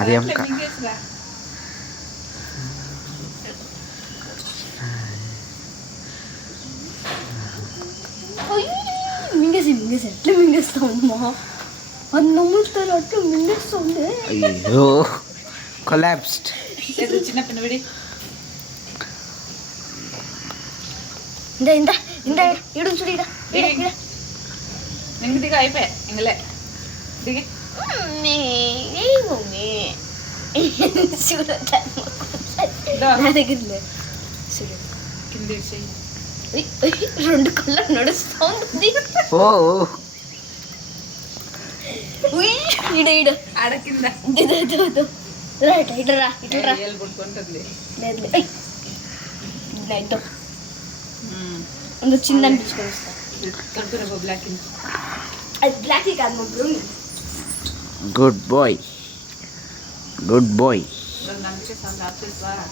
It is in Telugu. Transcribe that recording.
అదేం మింగేసి ఎట్లా మింగేస్తామమ్మా అన్నమ్ముతారు అట్లా మింగేస్తుంది. అయ్యో కొలాప్స్డ్. చిన్న పిన్నవిడి ఇంత ఇంత ఇడు చూడు ఇడ ఇడ ఇడ ఇంక దిగ అయిపోయా ఇంకలే దిగి నా దగ్గర లేదు చూడు కింద రెండు కళ్ళ నడుస్తా ఉంది. ఓ ఇడ ఇడ ఆడ కింద రా ఇట్లా రా ఇట్లా రా పుట్టుకుంటుంది. లేదు నైట్ అందులో చిన్న అనిపించుకొని వస్తా. కడుపురా బ్లాక్ కింద అది బ్లాక్ కాదు మా brown. Good boy good boy. రెండు అంతే సార్